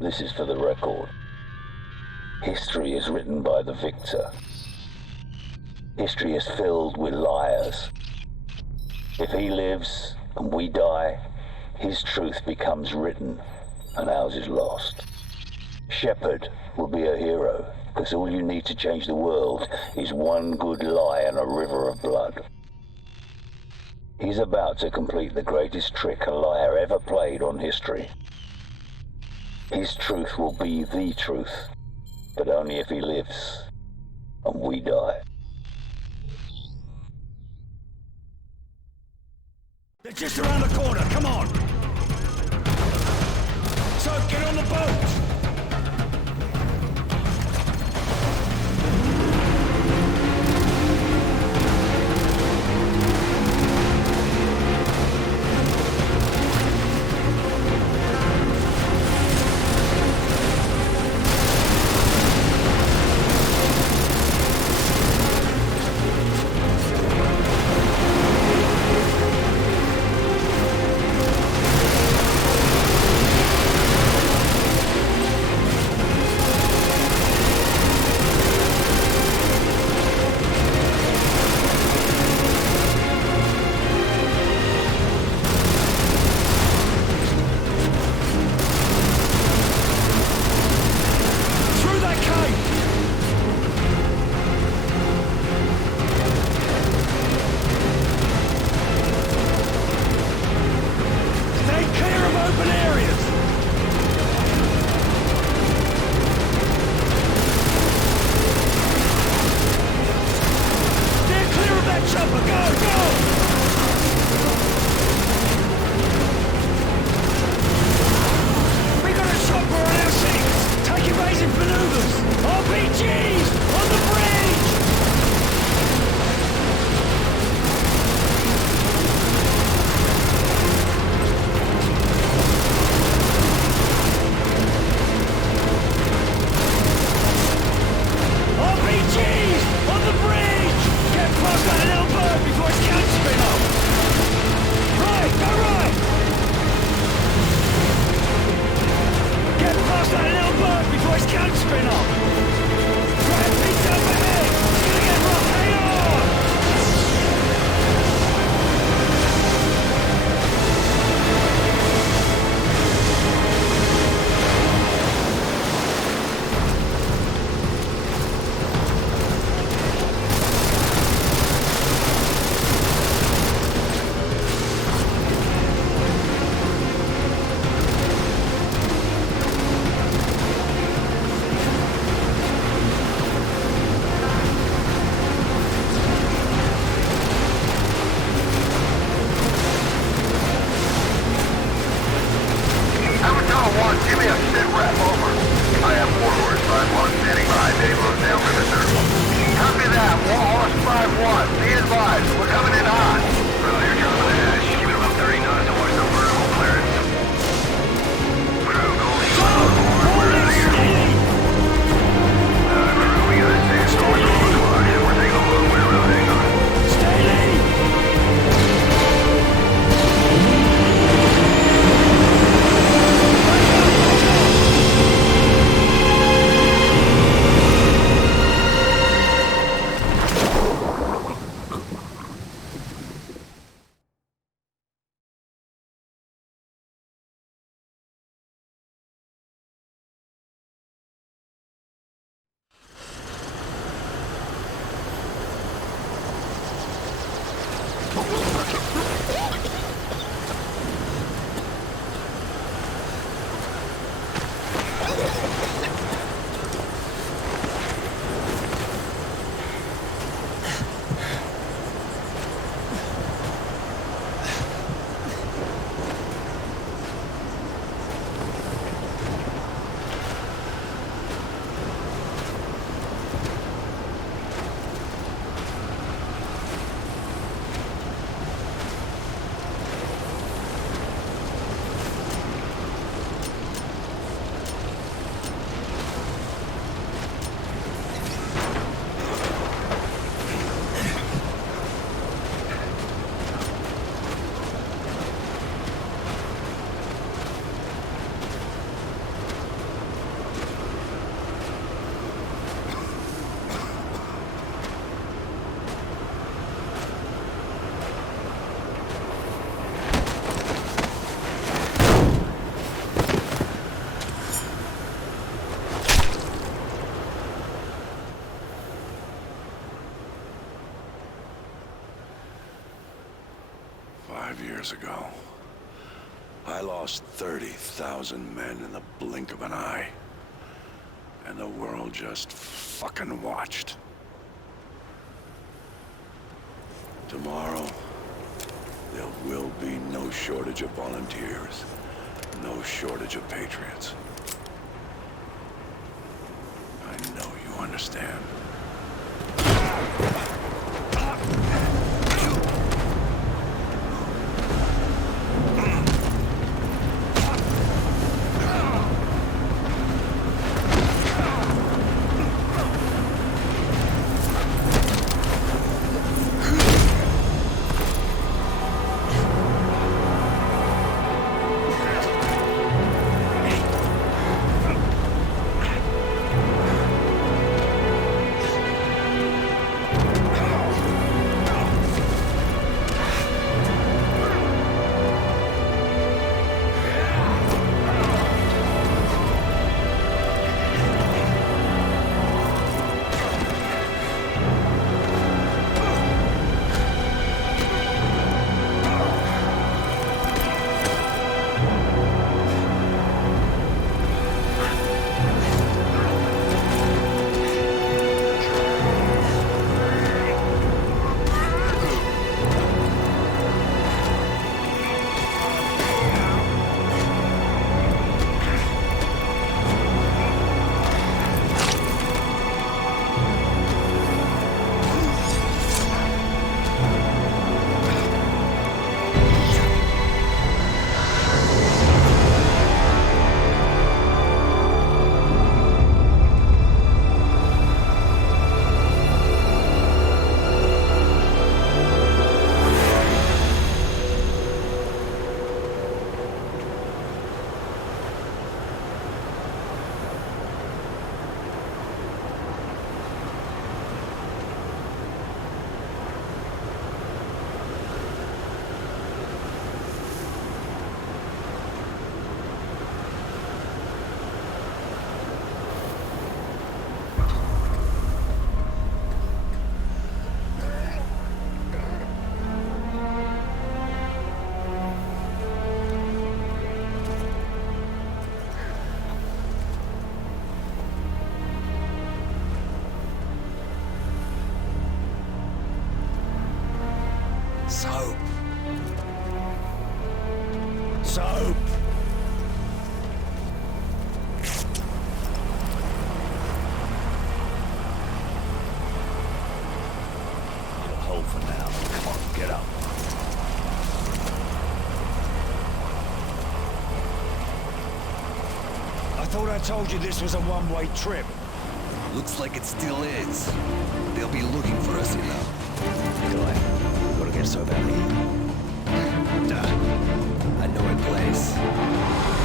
This is for the record. History is written by the victor. History is filled with liars. If he lives and we die, his truth becomes written and ours is lost. Shepard will be a hero, because all you need to change the world is one good lie and a river of blood. He's about to complete the greatest trick a liar ever played on history. His truth will be the truth, but only if he lives and we die. They're just around the corner, come on! So, get on the boat! years ago. I lost 30,000 men in the blink of an eye. And the world just fucking watched. Tomorrow, there will be no shortage of volunteers, no shortage of patriots. I know you understand. Soap. Soap. You'll hold for now. Come on, get up. I thought I told you this was a one-way trip. Looks like it still is. They'll be looking for us, you know. Nikolai, we gotta get Soap out of here. I know a place.